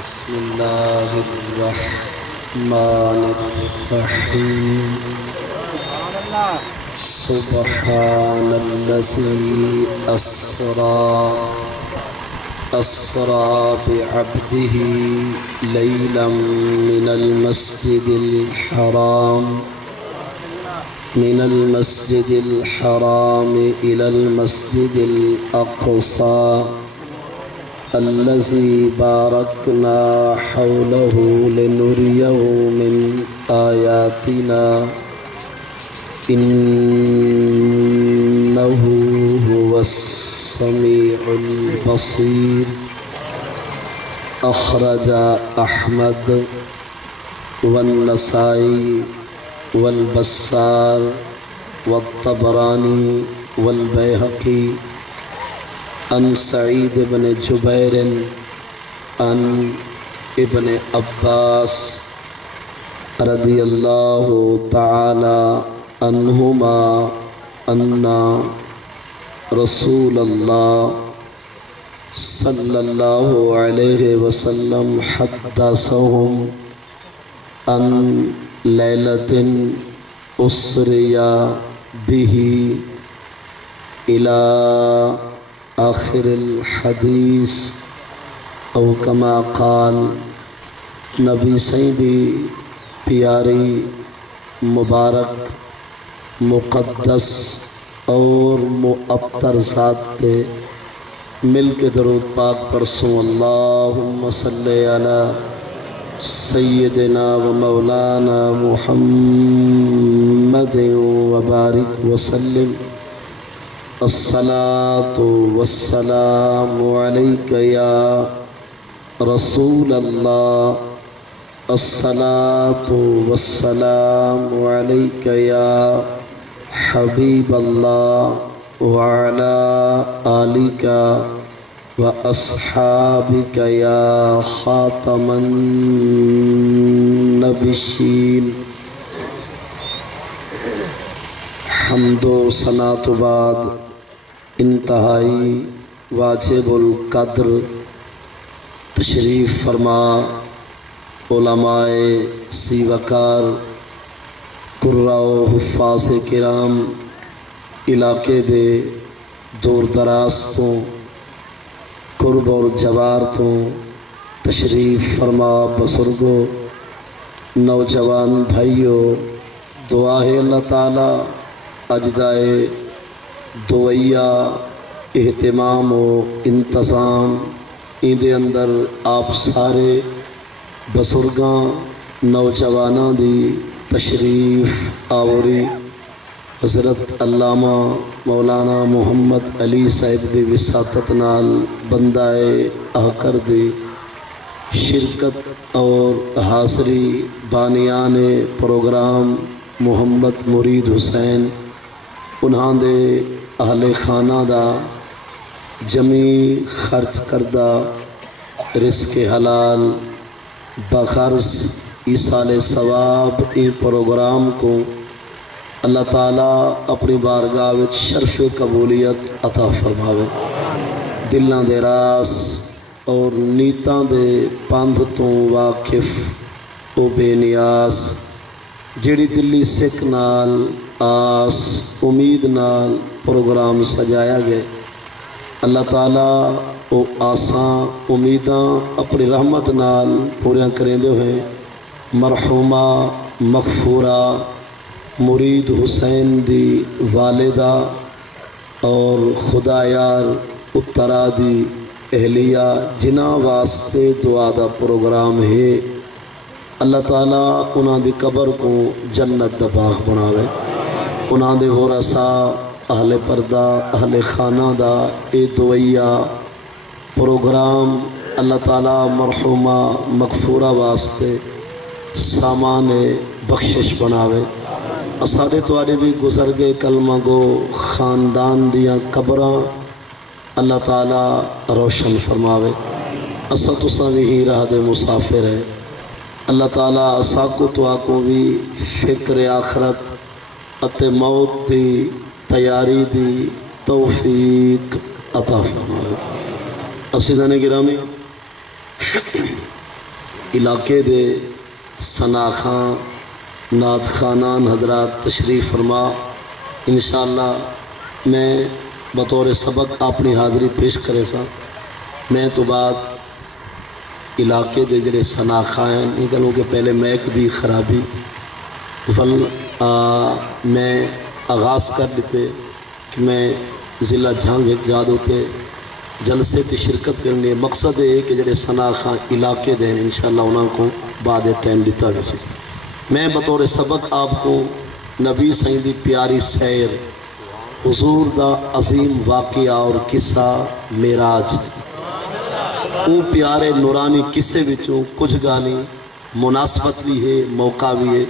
بسم اللہ الرحمن الرحیم سبحان الذی اسرا بعبده لیلا من المسجد الحرام إلى المسجد الأقصى الذي باركنا حوله لنريه من آياتنا إنه هو السميع البصير. أخرج أحمد والنسائي والبزار والطبراني والبيهقي عن سعيد بن جبير عن ابن عباس رضي الله تعالى عنهما أن رسول الله صلى الله عليه وسلم حدثهم عن ليلة أسري به إلى آخر الحدیث او کما قال. نبی سیدی پیاری مبارک مقدس اور معطر ذات پہ مل کے درود پاک پرسوں. اللہم صلی علی سیدنا و مولانا محمد وبارک وسلم. الصلاة والسلام عليك يا رسول الله. الصلاة والسلام عليك يا حبيب الله وعلى آلك وأصحابك يا خاتم النبيين. حمد و ثنا تو بعد انتہائی واجب القدر تشریف فرما علماء سی وقار قراء و حفاظ کرام علاقے دے دور دراز تو قرب اور جوار تو تشریف فرما بزرگو نوجوان بھائیو. دعا ہے اللہ تعالی اجدائے دویا اہتمام و انتظام ایندے اندر آپ سارے بزرگاں نوجواناں دی تشریف آوری. حضرت علامہ مولانا محمد علی صاحب دی وساطت نال بندائے آکر دی شرکت اور حاضری بانیان پروگرام محمد مرید حسین انہاں دے اہل خانہ دا جمی خرچ کردہ رزق حلال بخرص ایصال ثواب ان پروگرام کو اللہ تعالیٰ اپنی بارگاہ وچ شرف قبولیت عطا فرماوے. دلاں دے راز اور نیتاں دے پندھ تو واقف او بے نیاز جیڑی دلی سکھ نال آس امید نال پروگرام سجایا گئے. اللہ تعالیٰ او آساں امیداں اپنی رحمت نال پوریاں کریندے ہوئے مرحومہ مغفورہ مرید حسین دی والدہ اور خدا یار اترا دی اہلیہ جنہاں واسطے دعا دا پروگرام ہے. اللہ تعالیٰ انہاں دی قبر کو جنت دا باغ بناوے. انہاں دے ورثاء اہل پردہ اہل خانہ دا اے دویا پروگرام اللہ تعالیٰ مرحومہ مغفورہ واسطے سامان بخشش بناوے. اسادے توارے بھی گزر گئے کلمہ گو خاندان دیاں قبراں اللہ تعالیٰ روشن فرماوے. اسا تساں بھی ہی راہ دے مسافر ہے. اللہ تعالیٰ اساکو تو آکو بھی فکر آخرت اتے موت دی تیاری دی توفیق عطا فرمائے۔ عزیزان گرامی، علاقے دے ثنا خان نعت خانان حضرات تشریف فرما انشاءاللہ میں بطور سبق اپنی حاضری پیش کرے سا میں تو بعد علاقے دے جڑے ثنا خان نہیں کہوں کہ پہلے میک دی خرابی میں آغاز کر دیتے کہ میں ضلع جھانگ جاد ہوتے جلسے کی شرکت کرنے مقصد ہے کہ جڑے ثنا خان علاقے دیں انشاءاللہ انہوں کو بعد ٹائم دیتا گا سی میں بطور سبق آپ کو نبی سائیں دی پیاری سیر حضور دا عظیم واقعہ اور قصہ معراج وہ پیارے نورانی قصے وچوں کچھ گانی مناسبت بھی ہے موقع بھی ہے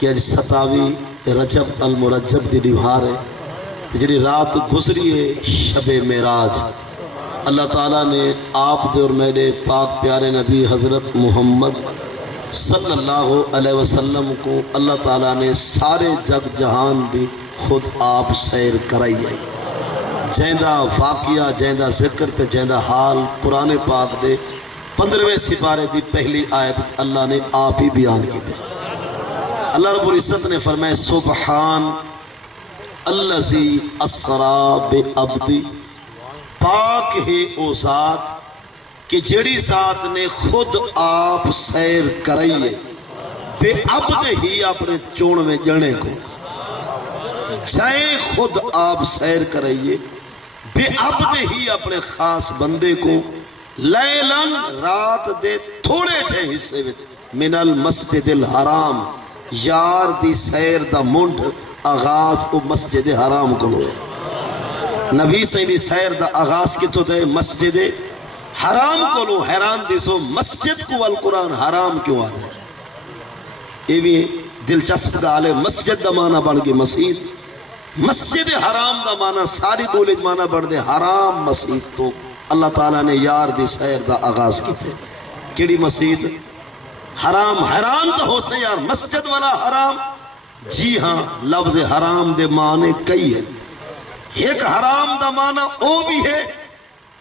کہ اج 27 رجب المرجب دی دیوار ہے جڑی رات گزری ہے شب معراج اللہ تعالیٰ نے آپ دے اور میرے پاک پیارے نبی حضرت محمد صلی اللہ علیہ وسلم کو اللہ تعالیٰ نے سارے جگ جہان دی خود آپ سیر کرائی ہے جہندہ واقعہ جہندہ ذکر تے جہندہ حال قرآن پاک دے 15ویں سپارے دی پہلی آیت اللہ نے آپ ہی بیان کی دے اللہ رب العزت نے فرمائے سبحان الذی اسری بعبدی پاک ہے او ذات کہ جڑی ذات نے خود آپ سیر کرائی ہے بے عبد ہی اپنے چون میں جنے کو جائے خود آپ سیر کرائیے بے عبد ہی اپنے خاص بندے کو لیلن رات دے تھوڑے تھے حصے میں من المسجد الحرام یار دی سیر دا منڈ آغاز کو مسجد حرام کو لوئے نبی سیدی سیر دا آغاز کی تو دے مسجد حرام کو لو حیران دیسو مسجد کو والقرآن حرام کیوں آدھے یہ بھی دلچسپ دا آلے مسجد دا معنی بڑھ گئی مسجد مسجد حرام دا معنی ساری بولج معنی بڑھ دے حرام مسجد تو اللہ تعالیٰ نے یار دی سیر دا آغاز کی تھے کیڑی مسجد حرام حیران تو ہو سے یار مسجد والا حرام جی ہاں لفظ حرام دے معنی کئی ہے ایک حرام دا معنی او بھی ہے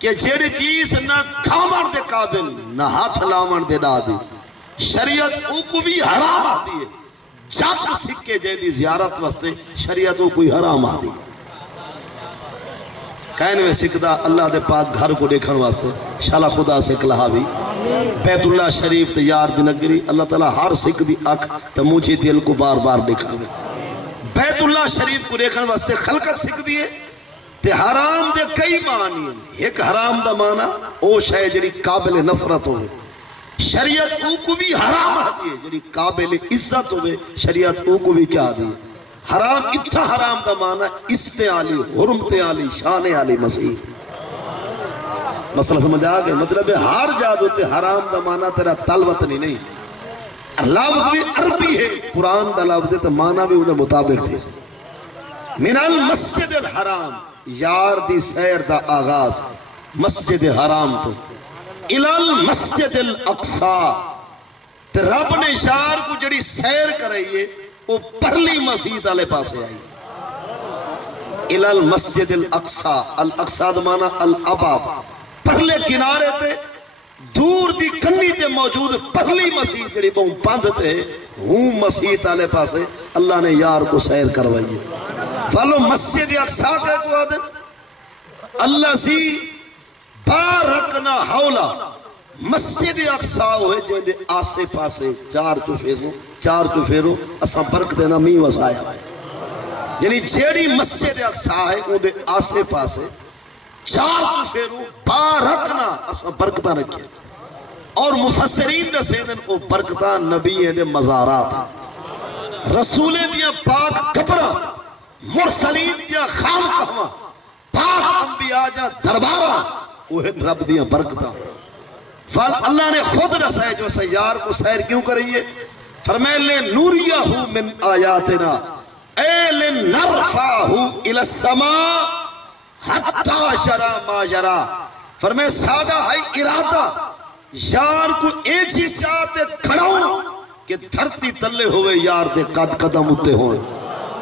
کہ جیڑی چیز نہ کھامن دے قابل نہ ہاتھ لامن دے ڈادی شریعت او کو بھی حرام آتی ہے جاک سکے جیدی زیارت واسطے شریعت او کوئی حرام آتی کہنے میں سکھدا اللہ دے پاک گھر کو دیکھن واسطے شالا خدا سے کلہا بھی بیت اللہ شریف تے یار دی نگری اللہ تعالیٰ ہر سکھ دی اکھ تے مجھے دل کو بار بار دکھا گئے بیت اللہ شریف کو دیکھن واسطے خلقت سکھ دیئے تے حرام دے کئی معنی ہیں ایک حرام دا معنی او شے جڑی قابل نفرت ہوئے شریعت او کو بھی حرام آتی ہے جڑی قابل عزت ہوئے شریعت او کو بھی کیا دی حرام اتھا حرام دا معنی استعالی حرمت عالی شان عالی مسیح مسئلہ سمجھ آگئے مطلب ہے ہر جادو تے حرام دا معنی تیرا تلوطنی نہیں لفظ بھی عربی ہے قرآن دا لفظ تے معنی بھی انہیں مطابق تھی من المسجد الحرام یار دی سیر دا آغاز مسجد حرام تو الال مسجد الاقصی تے رب نے شار کو جڑی سیر کرائیے وہ پرلی مسجد آلے پاسے آئی الال مسجد الاقصی الاقصی دمانا الاباب پرلے کنارے تے دور دی کنی تے موجود پرلی مسجد جڑی بہن بند تے ہوں مسجد آلے پاسے اللہ نے یار کو سیر کروائیے فالو مسجد اقصی کا کو عادت اللہ سی بارکنا حولا مسجد اقصی ہوئے جہدے آسے پاسے چار تو پھیرو اساں برک دینا می وسایا ہے یعنی جیڑی مسجد اقصی ہے وہ دے آسے پاسے چار تو پھیرو بارکنا اساں برکتہ رکھے اور مفسرین نے سیدن وہ برکتہ نبی دے مزارات رسول دیا پاک کپڑا مرسلین دیا خام کہواں پاک انبیاء جا دربارہ وہ رب دیا برکتہ اللہ نے خود رسائے جو سیار کو سیر کیوں کریے فرمائے لے نوریہو من آیاتنا اے لنرفعہو الى السماء حتی شرع ما جرا فرمائے سادہ ہے ارادہ یار کو ایک ہی چاہتے کھڑاؤں کہ دھرتی تلے ہوئے یار دے قدم اتے ہوئے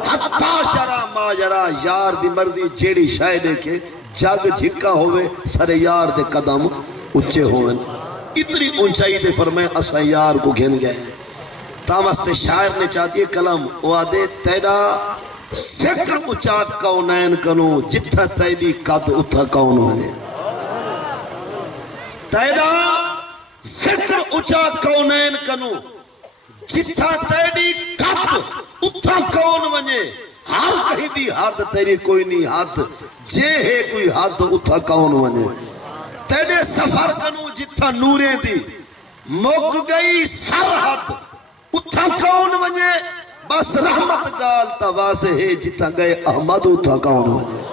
حتی شرع ما جرا یار دی مرضی جیڑی شاہ دیکھے جگ جھکا ہوئے سر یار دے قدم اچھے ہوئے اتنی اونچائی تے فرمائے اسا یار کو گھن گئے تا واسطے شاعر نے چاہتی ہے کلم وعدے تیرا سکر اچاٹ کونین کنو جتھا تیری قد اتھا کون ونے تیرا سکر اچاٹ کونین کنو جتھا تیری قد اتھا کون ونے ہر کہیں دی حد تیری کوئی نہیں حد جے ہے کوئی حد اتھا کون ونے تیرے سفر کنو جتھا نورے دی مک گئی سرحد اتھا کون ونے بس رحمت گال تواسے ہے جتھا گئے احمد اتھا کون ونے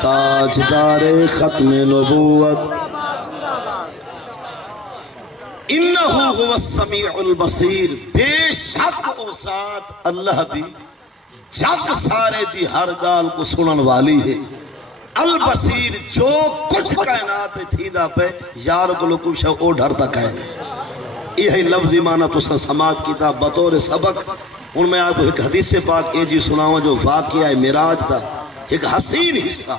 تاجدار ختم نبوت انہو هو السمیع البصیر بے شک او ذات اللہ دی جگ سارے دی ہر گال کو سنن والی ہے البصیر جو کچھ کائنات تھی دا پہ یار کو لوگ شاہ او ڈھر تک ہے یہ لفظی معنی تو سماعت کی تا بطور سبق ان میں آپ کو ایک حدیث پاک اے جی سناؤں جو واقعہ معراج تھا ایک حسین حصہ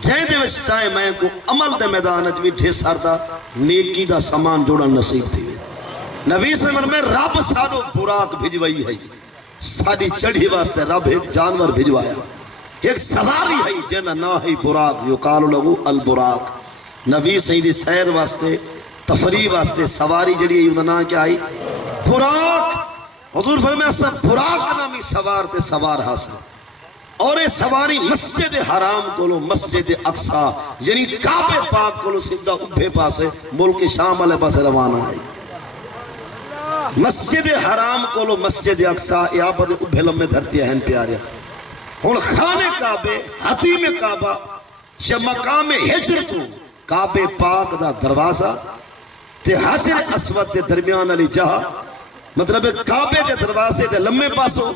جائیں دے وچتائیں میں کو عمل دے میدان اجوی ڈھیر سارتا نیکی دا سامان جوڑا نصیب تھی نبی صلی اللہ علیہ وسلم میں رب سارو براق بھجوائی ہے ساری چڑھی واسطے رب ایک جانور بھجوایا ایک سواری ہے جنہ نا ہی براق یقال لگو البراق نبی سیدی سیر واسطے تفریح واسطے سواری جڑی ہے یہ نا کیا آئی براق حضور فرمایا سب براق نامی سوار تے سوار حاصل اور یہ سواری مسجد حرام کولو مسجد اقصا یعنی کعبے پاک کولو سیدھا ابھے پاسے ملک شام والے پاسے روانہ ہے مسجد حرام کولو مسجد اقصا یا پر ابھے لمبے دھرتی ہیں پیارے ہن خانے کعبے حتیم کعبہ یا مقام ہجر تو کعبے پاک دا دروازہ تے حجر اسود دے درمیان علی جہاں مطلب کعبے دے دروازے دے لمبے پاسوں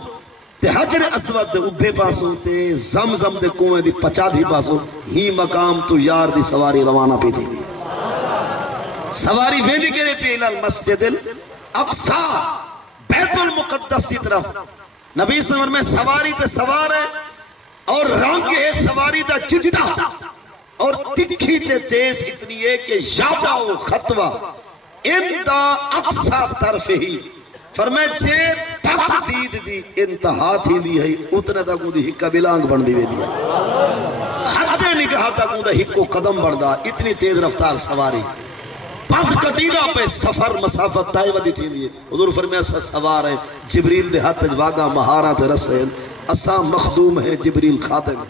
تے حجر اسود دے ابھے پاسوں تے زمزم دے کنویں دی پچا دی پاسوں ہی مقام تو یار دی سواری روانہ پہ دی سواری ویندی کرے پہ المسجد الاقصا بیت المقدس دی طرف نبی صلی اللہ علیہ وسلم میں سواری تے سوار ہے اور رنگ ہے سواری دا چٹا اور تکھی تے تیز اتنی ہے کہ یاباو خطوہ امدہ اقصا طرف ہی فرمائے جے تک دید دی انتہا تھی دی ہے اتنے تک دی ہکا بلانگ بڑھ دی وے دیا حد نگاہ تک دی ہکو قدم بڑھ دا اتنی تیز رفتار سواری پانچ کٹیرہ پہ سفر مسافت تائے ودی تھی دی حضور فرمائے ایسا سوار ہے جبریل دے ہاتھ جواگا مہارات رسل اسا مخدوم ہے جبریل خاتم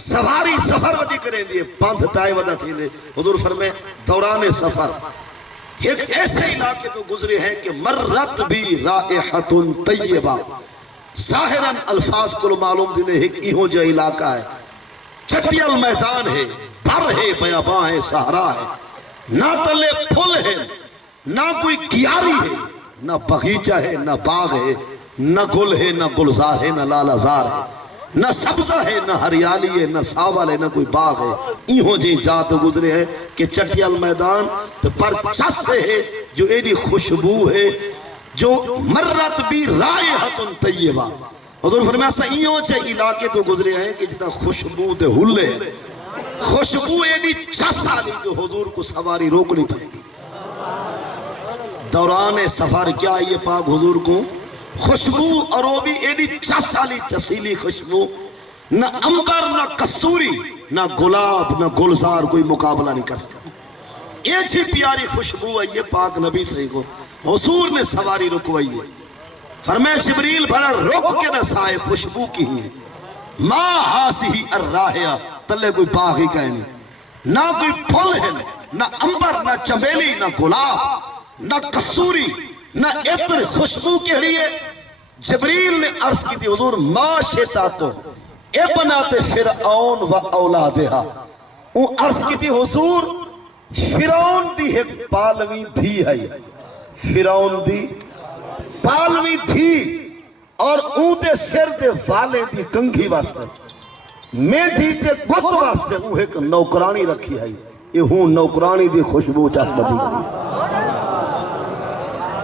سواری سفر ودی کریں دی پانچ تائے ودا تھی دی حضور فرمائے دوران سفر ایک ایسے علاقے تو گزرے ہیں کہ مرت بھی رائحت طیبہ ظاہراً الفاظ کو معلوم دینے ایک ایہو جو علاقہ ہے چٹیل میدان ہے بر ہے بیاباں ہے صحرا ہے نہ تلے پھل ہے نہ کوئی کیاری ہے نہ بغیچہ ہے نہ باغ ہے نہ گل ہے نہ گلزار ہے نہ لالازار ہے نہ سبزہ ہے نہ ہریالی ہے نہ ساول ہے نہ کوئی باغ ہے ایہوں جی جات گزرے ہیں کہ چٹیل میدان تو پر چس ہے جو ایڈی خوشبو ہے جو مرت بھی رائحت طیبہ حضور فرمایا سا ایہوں چھے علاقے تو گزرے ہیں کہ جتا خوشبو دے ہلے ہیں خوشبو ایڈی چس آلی جو حضور کو سواری روک نہیں پائے گی دوران سفر کیا یہ پاک حضور کو خوشبو اور وہ بھی ایڈی چسالی چسیلی خوشبو نہ امبر نہ کسوری نہ گلاب نہ گلزار کوئی مقابلہ نہیں کر سکتا ایک ہی پیاری خوشبو ہے یہ پاک نبی صحیح کو حضور نے سواری رکوائی ہے فرمائے جبریل بھلا رک کے نہ سائے خوشبو کی ہی ہے ما ہاسی الراہیہ تلے کوئی باغ ہی کہیں نہ کوئی پھل ہے نہ امبر نہ چمیلی نہ گلاب نہ کسوری نہ اتر خوشبو کے لیے جبریل نے عرض کی تھی حضور ما شیطا تو ابنات فرعون و اولادہا وہ عرض کی تھی حضور فرعون دی ایک پالوی دھی ہے فرعون دی پالوی دھی اور اون دے سر دے والے دی کنگھی واسطے میں دی تے گت واسطے وہ ایک نوکرانی رکھی ہے یہ ہوں نوکرانی دی خوشبو چاہت بدی گئی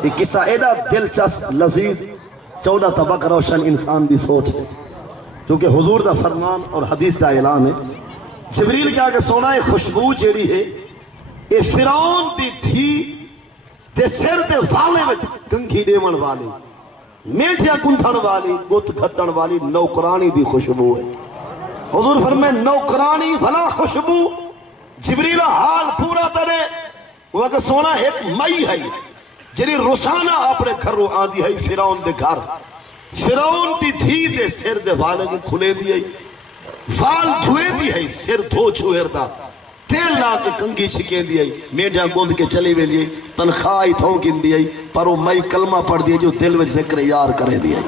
یہ قصہ ایڈا دلچسپ لذیذ 14 طبق روشن انسان دی سوچ ہے، کیونکہ حضور دا فرمان اور حدیث دا اعلان ہے۔ جبریل کیا کہ سونا ہے خوشبو جیڑی ہے یہ فرعون دی تھی تے سر دے والے میں کنگھی دیون والی میٹھیا کنٹھن والی گت کھتن والی نوکرانی دی خوشبو ہے۔ حضور فرمائے نوکرانی بھلا خوشبو، جبریل حال پورا ترے وہ کہ سونا ایک مئی ہے جنہی روزانہ اپنے گھر رو آدھی ہے فرعون دے گھر، فرعون دی تھی دے سر دے والے کو کھلے دی ہے، وال دھوئے دی ہے، سر دھو چھوئر دا، تیل لا کے کنگھی چھکیں دی ہے، میڈیا گوند کے چلی وے لیے تنخواہی تھونکن دی ہے، پر وہ مئی کلمہ پڑھ دی ہے جو دل وچ ذکر یار کرے دی ہے،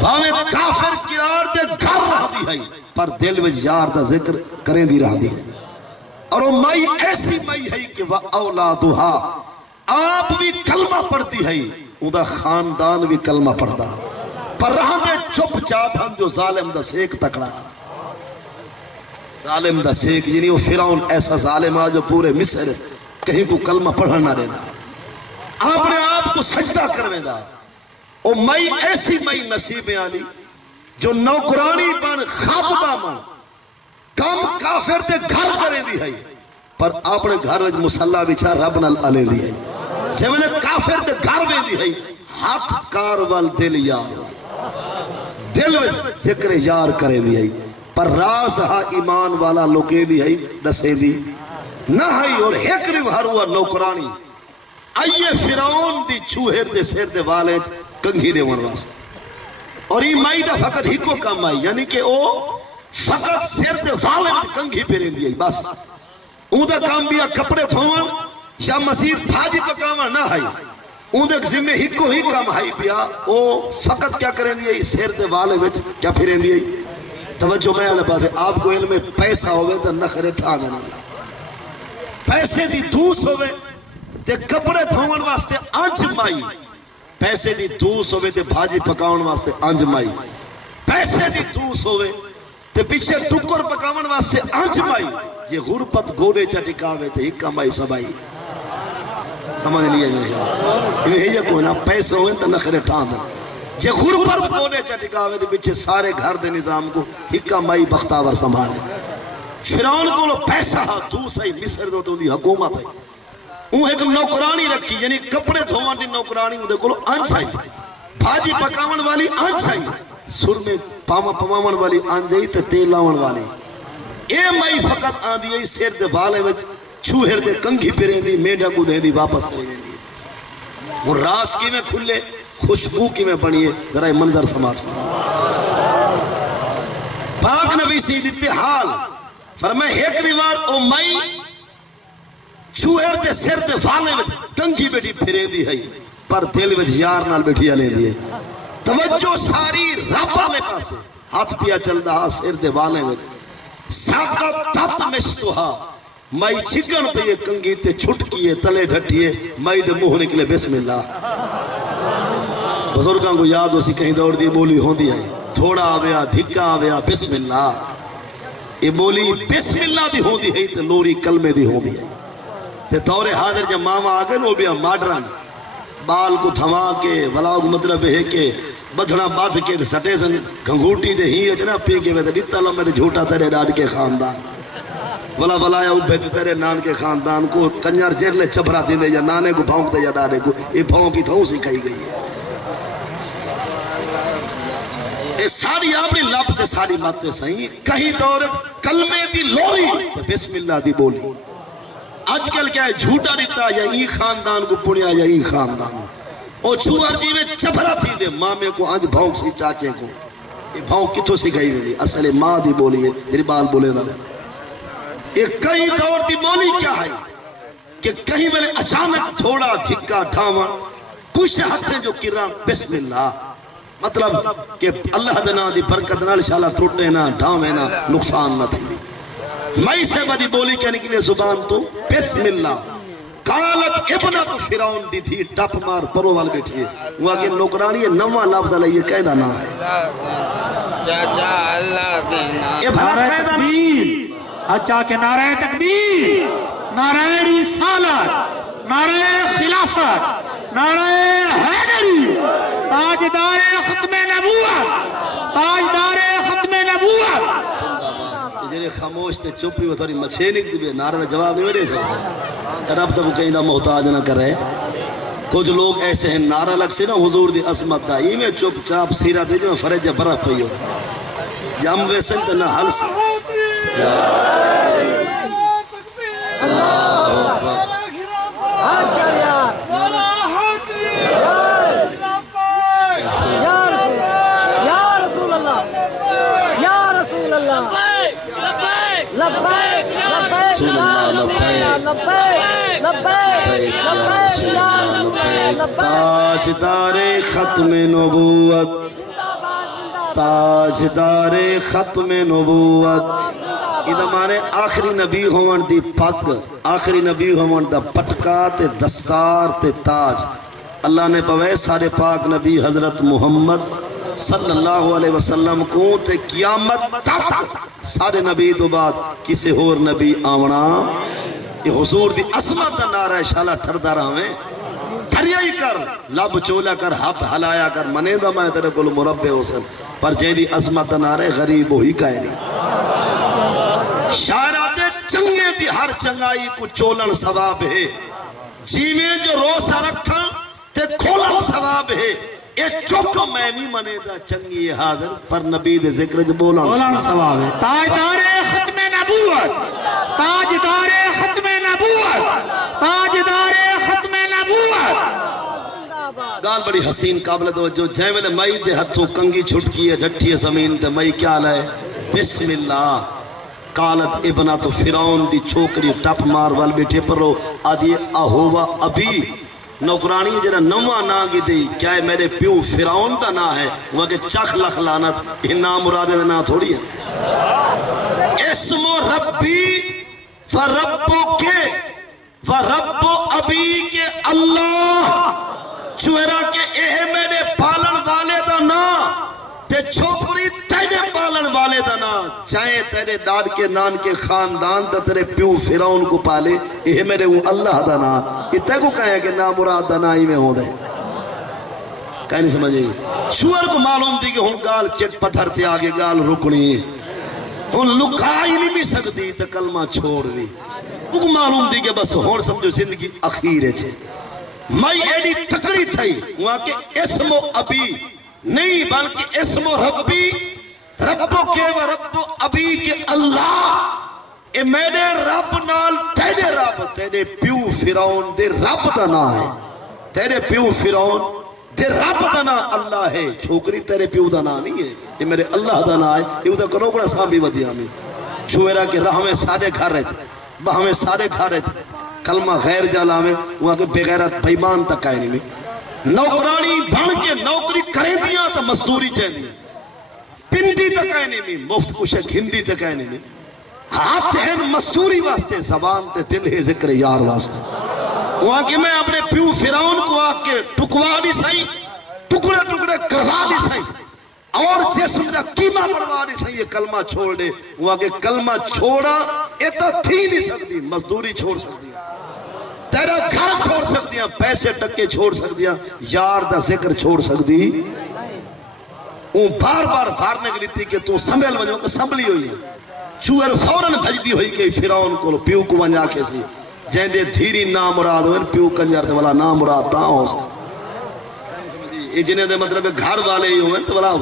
بھاویں کافر قرار دے گھر رہ دی ہے پر دل وچ یار دا ذکر کرے دی رہ دی ہے۔ اور وہ مئی ایسی مئی ہے کہ وہ اولادہا آپ بھی کلمہ پڑھتی ہے، اُنہا خاندان بھی کلمہ پڑھتا، پر رہاں دے چپ چاپ ہم جو ظالم دا سیک تکڑا، ظالم دا سیک یعنی وہ فرعون ایسا ظالم آ جو پورے مصر کہیں کو کلمہ پڑھنا رہے دا، آپ نے آپ کو سجدہ کرنے دا۔ وہ مئی ایسی مئی نصیب آلی جو نوکرانی بن خاطبہ من کم کافر تے گھر کرے دی ہے، پر اپنے گھر وچ مسلح بچھا رب نال علی دی ہے، جب انہیں کافر تے گھر میں دی ہے ہاتھ کار وال دل یار وال دل وچ ذکر یار کرے دی ہے، پر راز ہا ایمان والا لوکے دی ہے دسے دی نہ ہے۔ اور ایک ریوہر ہوا نوکرانی آئیے فرعون دی چوہر دے سیر دے والے کنگھی دے ونواستے، اور یہ مائی دا فقط ہی کو کام آئی، یعنی کہ او فقط سیر دے والے کنگھی پیریں دی ہے، بس اون دا کام بھی کپڑے دھوون یا مزید بھاجی پکاون نہ ہے، اون دے ذمہ ہی کو ہی کام ہے پیا، او فقط کیا کریں دی ہے سیر دے والے وچ کیا پھریں دی ہے۔ توجہ میں اللہ بات ہے، آپ کو علم میں پیسہ ہوئے تو نخرے ٹھا دینا، پیسے دی دوس ہوئے تے کپڑے دھوون واسطے انج مائی، پیسے دی دوس ہوئے تے بھاجی پکاون واسطے انج مائی، پیسے دی دوس ہوئے تے پیچھے ٹکر پکاون واسطے انج مائی، یہ غربت گوڑے چا ٹکاوے تے ہکا مائی سبائی، سمجھ لیا جو ہے یہ کوئی نا پیسے ہوئے تو نخرے ٹھا دینا، یہ غربت گوڑے چا ٹکاوے تے پیچھے سارے گھر دے نظام کو ہکا مائی بختاور سنبھالے۔ فرعون کو پیسہ دوسرے مصر دو تو دی حکومت ہے، وہ ایک نوکرانی رکھی یعنی کپڑے دھوان دی نوکرانی وہ دیکھو انج آئی، بھاجی پکاون والی انج آئی، سر میں پاما پماون والی انج آئی تے تیل لاون والی، اے مائی فقط آن دی سیر دے بالے وچ چوہر دے کنگھی پھریں دی میڈا کو دے دی واپس کریں دی، وہ راز کی میں کھلے خوشبو کی میں بنیے، ذرا منظر سماعت پاک نبی سید اتحال فرمائے ایک ریوار او مائی چوہر دے سر دے والے میں کنگھی بیٹھی پھرے دی ہے، پر دل وچ یار نال بیٹھی آلے دی ہے، توجہ ساری رب آلے پاسے ہاتھ پیا چل دہا سر دے والے میں ساقت تت مشتوہا مائی چھکن پہ یہ کنگھی تے چھٹ کیے تلے ڈھٹیے مائی دے منہ نکلے بسم اللہ۔ بزرگاں کو یاد ہو سی کہیں دوڑ دی بولی ہوں دی ہے، تھوڑا آویا دھکا آویا بسم اللہ، یہ بولی بسم اللہ دی ہوں دی ہے تے لوری کلمے دی ہوں دی ہے، تے دور حاضر جب ماما آگے نو بیا ماڈرن بال کو تھما کے ولاؤ مطلب ہے کہ بدھنا بادھ کے سٹے سن گھنگوٹی دے ہی اجنا پی کے ویدے ڈیتا لمبے دے جھوٹا تیرے ڈاڈ کے خاندان ولا ولایا اوپے تیرے نان کے خاندان کو کنجر جیر لے چبرا دیں دے یا نانے کو بھونک دے یا ڈاڈے کو یہ بھونک کی تھوں سی کہی گئی ہے، یہ ساری آپنی لب تے ساری باتیں صحیح کہیں دورت کلمے دی لوری بسم اللہ دی بولی، آج کل کیا ہے جھوٹا دیتا یا ای خاندان کو پڑیا یا ای خاندان، اور چھوار جی میں چپرا تھی دے مامے کو آج بھونک سی چاچے کو، یہ بھونک کتوں سی گئی ہوئی اصل ماں دی بولی ہے، میری بال بولے نہ لینا، یہ کئی دور دی بولی کیا ہے کہ کہیں میں اچانک تھوڑا دھکا ڈھاواں کچھ ہتھیں جو کران بسم اللہ، مطلب کہ اللہ دنا دی برکت نال شالا ٹوٹے نہ ڈھاوے نہ نقصان نہ تھی، مائی سے بدی بولی کیا نکلے زبان تو بسم اللہ، قالت ابنت فرعون دی تھی ٹپ مار پرو وال بیٹھئے، وہ آگے نوکرانی ہے نواں لفظ علیہ یہ قیدہ نہ ہے، یہ بھلا قیدہ تکبیر، اچھا کہ نعرہ تکبیر، نعرہ رسالت، نعرہ خلافت خلافت، نعرہ حیدری، تاجدار ختم نبوت، تاجدار ختم نبوت. جڑے خاموش تے چپی وہ تھوڑی مچھے نکل بھی نعرے کا جواب نہیں دے سکتے. رب تک کہیں دا محتاج نہ کرے. کچھ لوگ ایسے ہیں نعرہ لگ سے نا حضور دی عظمت دا یہ میں چپ چاپ سیرہ دے جو فرج برہ پئی ہو جم ویسن تے نہ حل سے. تاجدار ختم نبوت، تاجدار ختم نبوت. یہ ہمارے آخری نبی ہون دی پگ، آخری نبی ہون دا پٹکا تے دستار تے تاج. اللہ نے پوے سارے پاک نبی حضرت محمد صلی اللہ علیہ وسلم کو تے قیامت تک سارے نبی تو بعد کسی اور نبی آونا. یہ حضور دی عظمت دا نعرہ شالا ٹھردا رہویں. ٹھریائی کر، لب چولا کر، ہاتھ ہلایا کر، منے دا میں تیرے کل مربع حسن. پر جیدی عظمت دا نعرہ غریب وہی کہے نہیں. شاعرات چنگے دی ہر چنگائی کو چولن ثواب ہے. جیویں جو روسہ رکھن تے کھولن ثواب ہے. اے چوکو میں بھی منے دا چنگی حاضر پر نبی دے ذکر جو بولن ثواب ہے. تاجدار ختم نبوت، تاجدار ختم نبوت، تاجدار ختم نبوت. گال بڑی حسین قابل توجہ. جائے میں نے مائی دے ہتھوں کنگی چھٹکی ہے ڈٹھی ہے زمین تے مائی کیا لائے بسم اللہ. قالت ابنات فرعون دی چھوکری ٹپ مار وال بیٹھے پر رو آدھی اہوا ابھی نوکرانی جنہ نوہ نا گی دی. کیا ہے میرے پیو فرعون دا نا ہے وہاں کہ چک لکھ لانت یہ نام مرادے دا نا تھوڑی ہے. اسم ربی فربو کے ورب ابی کے اللہ چوہرا کے اے میرے پالن والے دا نا تے چھوکری تیرے پالن والے دا نا. چاہے تیرے ڈاڈ کے نان کے خاندان تا تیرے پیو فرعون کو پالے اے میرے وہ اللہ دا نا. یہ تے کو کہے کہ نا مراد دا نا ہی میں ہو دے کہیں نہیں سمجھے. شوہر کو معلوم تھی کہ ہن گال چٹ پتھر تے آگے گال رکنی ہن لکھائی نہیں بھی سکتی تے کلمہ چھوڑ بھی. وہ کو معلوم تھی کہ بس ہون سمجھو زندگی اخیر ہے. مائی ایڈی تکڑی تھئی وہاں کہ اسم ابی نہیں بلکہ اسم ربی ربو کے و رب ابی کے اللہ. اے میرے رب نال تیرے رب تیرے پیو فرعون دے رب دا نا ہے. تیرے پیو فرعون دے رب دا نا اللہ ہے. چھوکری تیرے پیو دا نا نہیں ہے یہ میرے اللہ دا نا ہے. یہ دا کرو بڑا سامبی ودیا میں چھوئرہ کے راہ میں سارے گھر رہے تھے باہ میں سارے گھر رہے تھے. کلمہ غیر جالا میں وہاں کے بغیرت بیمان تک کہنے میں نوکرانی بھن کے نوکری کریں دیا تو مزدوری چاہیں دیا. پندی تک کہنے میں مفت کشک ہندی تک کہنے میں ہاتھ چہن مزدوری واسطے زبان تے دل ہے ذکر یار واسطے. وہاں کہ میں اپنے پیو فرعون کو آ کے ٹکوا نہیں سائی ٹکڑے ٹکڑے کروا نہیں سائی اور جسم کا قیمہ بڑھوا نہیں سائی. یہ کلمہ چھوڑ دے. وہاں کہ کلمہ چھوڑا ایتا تھی نہیں سکتی. مزدوری چھوڑ سکتی تیرا گھر چھوڑ سکتی ہیں پیسے ٹکے چھوڑ سکتی ہیں یار دا ذکر چھوڑ سکتی. اون بار بار بھارنے کے لیے کہ تو سنبھل وجہ کو سنبھلی ہوئی ہے. چوہر فوراً بھجدی ہوئی کہ فرعون کو پیو کو ونجا کے سی جہاں دے دھیری نام مراد ہوئے پیو کنجر دے والا نام مراد تا ہو سکتا. یہ جنہیں دے مطلب گھر والے ہی ہوئے تو والا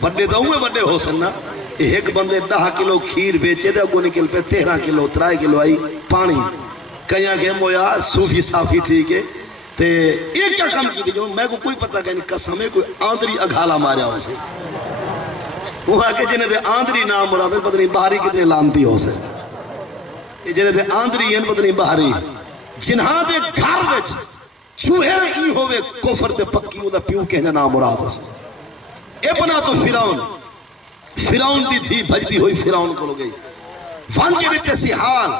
بڑے دا ہوئے بڑے ہو سکنا. ایک بندے 10 کلو کھیر بیچے دے اگو نکل پہ 13 کلو 3 کلو آئی پانی کہیں کہ مویا صوفی صافی تھی کہ تے یہ کیا کام کی تھی جو میں کو کوئی پتہ کہیں قسم ہے کوئی آندری اگھالا ماریا ہو سے. وہ ہے کہ جنہیں دے آندری نام مراد ہے پتہ نہیں باہری کتنے لانتی ہو سے. یہ جنہیں دے آندری ہیں پتہ نہیں باہری جنہاں دے گھر وچ چوہر ہی ہوئے کفر دے پکی ہوں دا پیو کہنا نام مراد ہو سے. ابنا تو فرعون دی تھی بھجدی ہوئی فرعون کو لو گئی وانجے بیٹے سی حال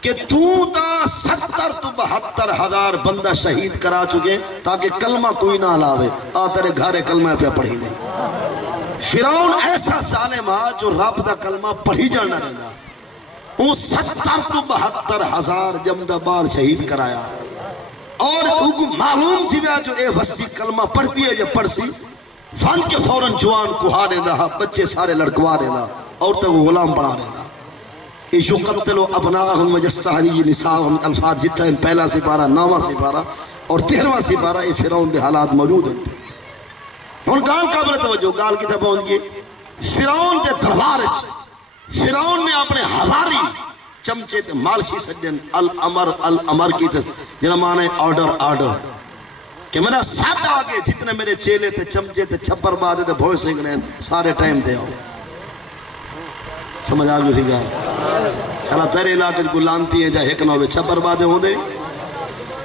کہ تو تا 70 تو 72 ہزار بندہ شہید کرا چکے تاکہ کلمہ کوئی نہ لاوے. آ تیرے گھارے کلمہ پہ پڑھی نہیں. فرعون ایسا ظالم ہے جو رب دا کلمہ پڑھی جانا رہنا. ان 70 تو 72 ہزار جمدہ بار شہید کرایا. اور کو معلوم تھی جو اے وستی کلمہ پڑھتی ہے یا پڑھ سی فن کے فوراً جوان کوہا دینا بچے سارے لڑکوا دینا عورتوں کو غلام بنا دینا ایشو قتلو ابناءہم وجستحری نساءہم الفاظ جتا ہے پہلا سپارہ 9واں سپارہ اور 13واں سپارہ یہ فرعون دے حالات موجود ہیں ہن گال قابل توجہ گال کی پہنچ گئی فرعون دے دربار فرعون نے اپنے ہزاری چمچے مالشی سجن الامر کی جنہا مانے آرڈر کہ میرا ساتھ آگے جتنے میرے چیلے تھے چمچے تھے چھپر بادے تھے بھوئے سنگنے سارے ٹائم دے آؤ سمجھ آگے اسی گال کہنا تیرے علاقے کو لانتی ہیں جہاں ہکنا ہوئے چھپر بادے ہوں دے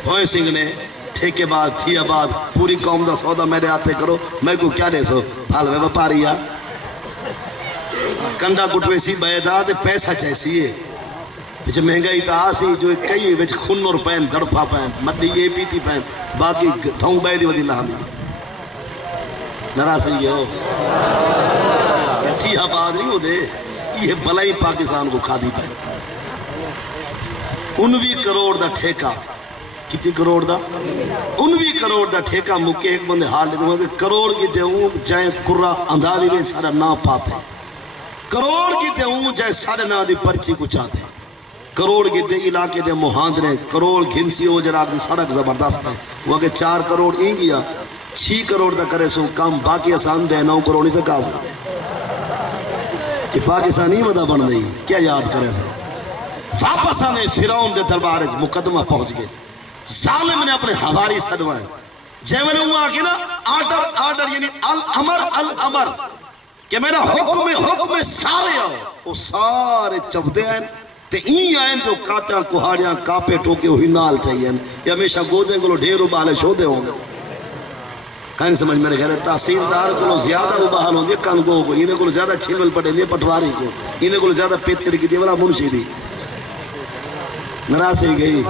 بھوئے سنگنے ٹھیکے بعد تھیا بعد پوری قوم دا سودا میرے آتے کرو میں کو کیا دے سو حالوے وپاری یا کنڈا کٹوے سی بیدہ دے پیسہ چیسی ہے پیچھے مہنگائی تا آسی جو کئی وچ خنور پین دڑپا پین مڈی یہ پیتی پین باقی دھوں بیدی ودی لہانی نراسی یہ ہو ٹھیہ بعد نہیں ہو دے یہ بلائی پاکستان کو کھا دی پین 19 کروڑ دا ٹھیکہ کتی کروڑ دا 19 کروڑ دا ٹھیکہ مکے ایک بندے حال لیتے ہیں کروڑ کی دے ہوں جائیں قرآن اندازی میں سارا نا پاتے کروڑ کی دے ہوں جائیں سارے نا دی پرچی کو چاہتے کروڑ کی دے علاقے دے مہاندرے کروڑ گھنسی ہو جرا کی سڑک زبردست ہے وہ اگر 4 کروڑ ہی گیا 6 کروڑ دا کرے سو کام باقی آسان دے 9 کروڑ ہی سے کہا سکتے کہ پاکستانی مدہ بن گئی کیا یاد کرے سا واپس آنے فرعون دے دربار مقدمہ پہنچ گئے ظالم نے اپنے حواری صدوائیں جائے میں نے ہوا کہ نا آرڈر یعنی الامر کہ میرا حکم سارے آؤ وہ سارے چبدے ہیں تے این آئیں جو کاتیاں کوہاڑیاں کاپے ٹوکے ہوئی نال چاہیے یہ ہمیشہ گودیں گلو ڈھیر ابالے شودے ہوں گے کہیں سمجھ میرے گھر تحصیلدار کو زیادہ ابال ہوں گے کنگو کو انہیں کو زیادہ چھلول پڑے لئے پٹواری کو انہیں کو زیادہ پیتر کی دیولا منشی دی نراسی گئی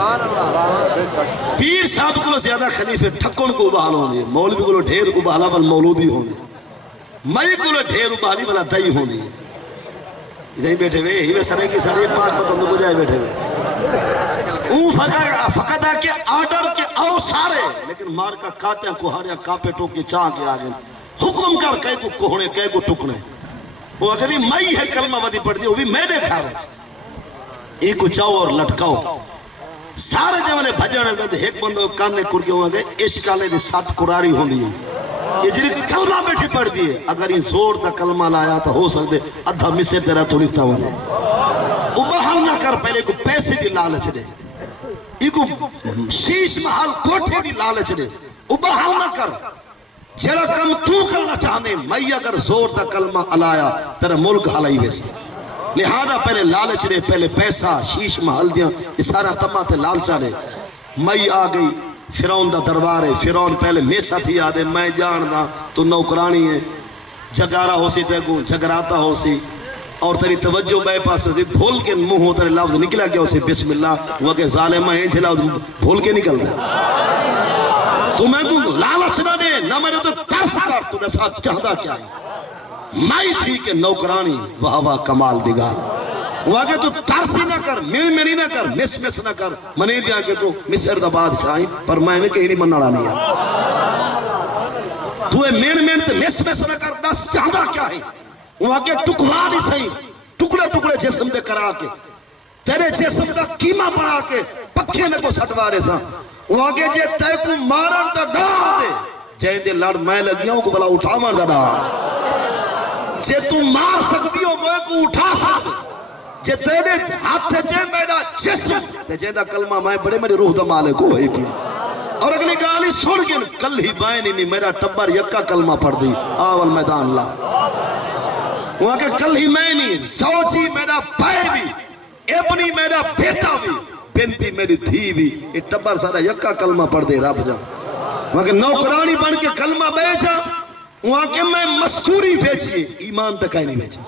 پیر صاحب کو زیادہ خلیفے ٹھکن کو ابال ہوں گے مولوی کو ڈھیر ابالا بل مولودی ہوں گے مئی کو ڈھیر ابالی بلا دائی ہوں گے ادھائی بیٹھے ہوئے ہی میں سرے کی سارے پاک پتنگ کو جائے بیٹھے ہوئے اون فقط ہے کہ آرڈر کے آؤ سارے لیکن مار کا کاتیاں کوہاڑیاں کاپے ٹوکے چاہ کے آگئے حکم کر کئی کو کوہنے کئی کو ٹکنے وہ اگر ہی مئی ہے کلمہ ودی پڑھ دی وہ بھی میں نے کھا رہے ایک کو چاؤ اور لٹکاؤ سارے جوانے بھجانے میں ایک بندوں کاننے کرکے ہوں گے اشکالے دی ساتھ قراری ہوں دی یہ جنہیں کلمہ بیٹھی پڑھ دیئے اگر یہ زور دا کلمہ لایا تو ہو سکتے ادھا مصر تیرا تو لکھتا ہوا دے ابہل نہ کر پہلے کو پیسے دی لالچ دے یہ کو شیش محل کوٹھے دی لالچ دے ابہل نہ کر جڑا کم تو کرنا چاہنے میں اگر زور دا کلمہ علایا تیرا ملک حلائی ویسا لہذا پہلے لالچ دے پہلے پیسہ شیش محل دیا یہ سارا تمہ تے لالچہ دے میں آ گئی فرعون دا دربار ہے فرعون پہلے میسا تھی آدھے میں جان دا تو نوکرانی ہے جگارہ ہو سی تیگو جگراتا ہو سی اور تیری توجہ بے پاس سے بھول کے منہ ہو تیرے لفظ نکلا گیا اسے بسم اللہ وہ کہ ظالمہ ہیں چھے لفظ بھول کے نکل دے تو میں کو لالچ نہ دے نہ میں نے تو ترس کر تو نے ساتھ چاہدہ کیا ہے میں تھی کہ نوکرانی واہ کمال دگار وہ آگے تو ترسی نہ کر میری نہ کر مس نہ کر منی دیا کہ تو مصر دا بادشاہی پر میں نے کہیں نہیں مننا نہیں تو اے مین تے مس نہ کر بس چاہدہ کیا ہے وہ آگے ٹکوا نہیں صحیح ٹکڑے جسم دے کرا کے تیرے جسم دا قیمہ بڑھا کے پکھے نے کو سٹوارے سا وہ آگے جے تے کو مارن دا ڈال دے جے دے لڑ میں لگیاں کو بلا اٹھا مار دا ڈال جے تو مار سکتی ہو وہ کو اٹھا سکتی جے تیرے ہاتھ سے جے میرا جسم تے جے دا کلمہ میں بڑے میری روح دا مالک ہوئی پیا اور اگلی گالی سن گن کل ہی بائن نہیں میرا ٹبر یکا کلمہ پڑھ دی آول میدان لا وہاں کہ کل ہی میں نہیں زوجی میرا بھائی بھی ابنی میرا بیٹا بھی بنتی میری دھی بھی یہ ٹبر سارا یکا کلمہ پڑھ دے رب جا وہاں کہ نوکرانی بن کے کلمہ بیچا وہاں کہ میں مسکوری بیچی ایمان تکائی نہیں بیچی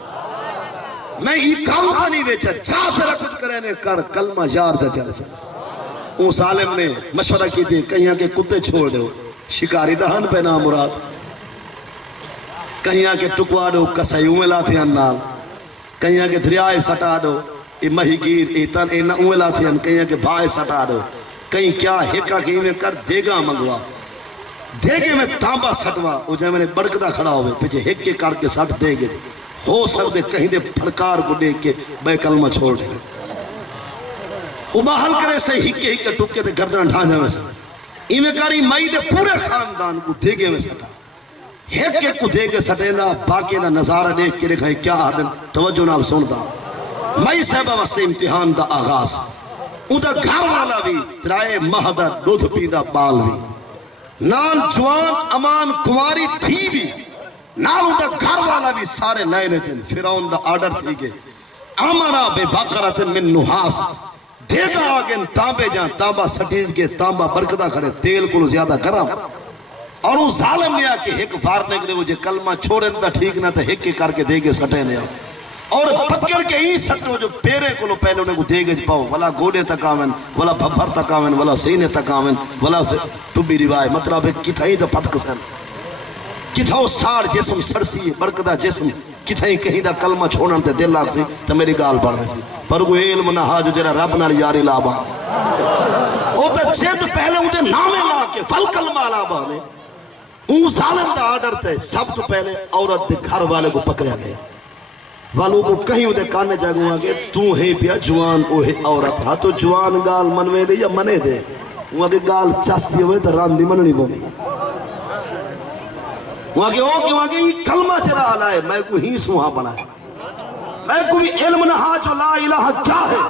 میں یہ کام کا نہیں بیچا جا تیرا کچھ کرنے کر کلمہ یار تا چل سکتا اس عالم نے مشورہ کی دے کہیں کہ کتے چھوڑ دے شکاری دہن پہ نام مراد کہیں کہ ٹکوا دو کسائیوں میں لاتے ہیں نال کہیں کہ دریائے سٹا دو یہ مہی گیر ایتن اینا اوے لاتے ہیں کہیں کہ بھائے سٹا دو کہیں کیا ہیکا کہ میں کر دیگا منگوا دیگے میں تانبا سٹوا وہ جائے میں نے بڑکدہ کھڑا ہوئے پیچھے ہیکے کر کے سٹ دے گے ہو سکتے کہیں دے پھڑکار کو دیکھ کے بے کلمہ چھوڑ دے وہ محل کرے سے ہکے ہکے ٹکے دے گردن ڈھا جائے سے ایمیں کاری مائی دے پورے خاندان کو دیگے میں سٹا ہیکے کو دیگے سٹے دا باقی دا نظارہ دیکھ کے رکھائے کیا آدم توجہ نال سن دا مائی صاحبہ واسطے امتحان دا آغاز ان دا گھر والا بھی ترائے مہدہ دودھ پیدا بال بھی نال جوان امان کماری تھی بھی نال ان دا گھر والا بھی سارے لائے لیتے فیرون دا آرڈر تھی گے امرا بے باقرات من نحاس دیگا آگن تانبے جان تانبا سٹیز کے تانبا برکدہ کھڑے تیل کو زیادہ گرم اور ان ظالم نے آکے ایک فارنے کے لئے وہ جے کلمہ چھوڑن دا ٹھیک نہ تھا ایک کے کر کے دے گے سٹے دیا اور پکڑ کے ہی سٹو جو پیرے کو لو پہلے انہیں کو دے گے پاؤ ولا گوڑے تک آمن ولا بھبھر تک آمن ولا سینے تک آمن ولا سے ٹبی روائے مطلب ہے کتھائی دا پتک سن کتھاؤ سار جسم سرسی برکدہ جسم کتھائی کہیں دا کلمہ چھوڑن تے دل آگ سی تو میری گال بڑھ رہی سی پر وہ علم نہ ہا جو جرہ رب نال یاری لابا او تا جد پہلے انہیں نامے لا کے فل کلمہ لابا نے اون ظالم دا آرڈر تے سب تو پہلے عورت دے گھر والے کو پکڑیا گیا والوں کو کہیں انہیں کانے جاگوں آگے تو ہے پیا جوان او ہے عورت ہاں تو جوان گال منوے دے یا منے دے وہاں کے گال چاستی ہوئے تو راندی مننی بونی وہاں کے وہاں کے یہ کلمہ چلا آلائے میں کو ہی سوہاں بنائے میں کو بھی علم نہ ہا جو لا الہ کیا ہے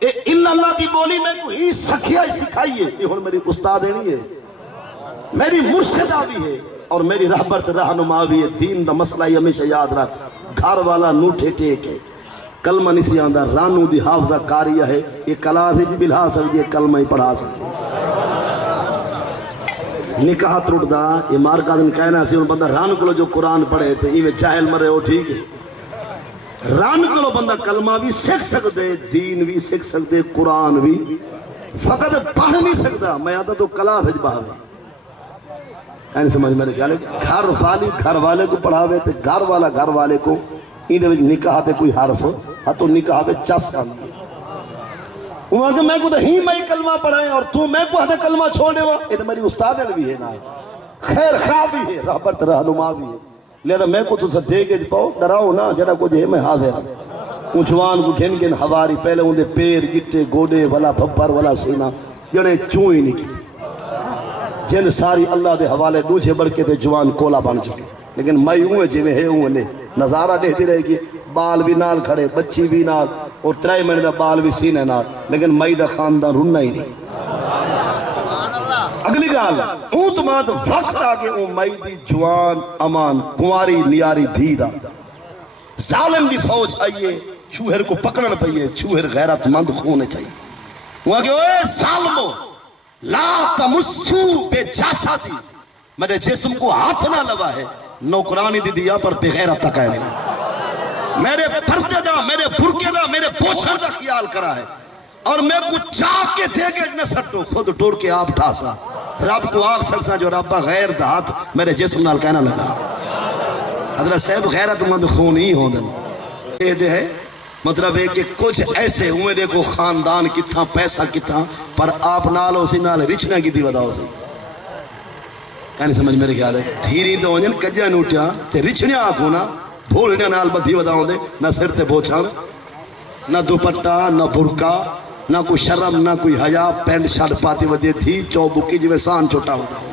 اے اللہ اللہ دی بولی میں کو ہی سکھیائی سکھائیے یہ ہون میری استاد ہے نہیں ہے میری مرشدہ بھی ہے اور میری رہبرت رہنما بھی ہے دین دا مسئلہ ہی ہمیشہ یاد رکھ گھر والا نوٹے ٹیکے کلمہ نہیں آندہ رانو دی حافظہ کاریہ ہے یہ کلا سے جی بلہا سکتی ہے کلمہ ہی پڑھا سکتی ہے نکاح ترٹ دا یہ مارکہ دن کہنا سی ان بندہ ران کلو جو قرآن پڑھے تھے یہ جاہل مرے ہو ٹھیک ہے ران کلو بندہ کلمہ بھی سکھ سکتے دین بھی سکھ سکتے قرآن بھی فقط پڑھ نہیں سکتا میں آتا تو کلا سے بہا گا این سمجھ میں نے کیا لے گھر والے کو پڑھاوے تے گھر والا گھر والے کو انہیں بھی نکاح تے کوئی حرف ہاں تو نکاح تے چس آنگی وہاں کہ میں کو تو ہی میں کلمہ پڑھائیں اور تو میں کو ہدے کلمہ چھوڑے ہوا یہ تو میری استاد بھی ہے نا خیر خواہ بھی ہے رہبرت رہنما بھی ہے لہذا میں کو تو سب دے کے پاؤ ڈراؤ نا جڑا کو جو ہے میں حاضر ہوں اونچوان کو گھن گھن ہواری پہلے ان دے پیر گٹے گوڑے والا بھبر والا سینہ جڑے چوں ہی نہیں کی جن ساری اللہ دے حوالے دوجھے بڑھ کے دے جوان کولا بن چکے لیکن میں ہوں جی میں ہے ہوں نے نظارہ دیتی رہے گی بال بھی نال کھڑے بچی بھی نال اور ترائی مہینے دا بال بھی سینے نال لیکن مائی دا خاندان رننا ہی نہیں اگلی گال اونت مات وقت آگے اون مائی دی جوان امان کنواری نیاری دھی دا ظالم دی فوج آئیے چوہر کو پکڑن پئیے چوہر غیرت مند خونے چاہیے وہاں کہ اوے ظالمو لا تمسو بے جاساتی میرے جسم کو ہاتھ نہ لوا ہے نوکرانی دی دیا پر بغیرت تک آئے نہیں میرے پردے دا میرے برکے دا میرے پوچھر دا خیال کرا ہے اور میں کو چاہ کے دے گے نہ سٹو خود ٹوڑ کے آپ ٹھاسا رب کو آگ سکتا جو رب غیر دا ہاتھ میرے جسم نال کہنا لگا حضرت صاحب غیرت مند خون ہی ہوں دن یہ دے ہے مطلب ہے کہ کچھ ایسے ہوئے دیکھو خاندان کتھا پیسہ کتھا پر آپ نالو سی نال رچنا کی دی وداؤ سی کہنے سمجھ میرے خیال ہے دھیری دو انجن کجا نوٹیا تے رچنیا آکھو نا بھولنے نال بدھی وداؤ دے نہ سر تے بوچھان نہ دوپٹا نہ برکا نہ کوئی شرم نہ کوئی حیا پینٹ شرٹ پاتی ودے تھی چوبکی جو سان چھوٹا وداؤ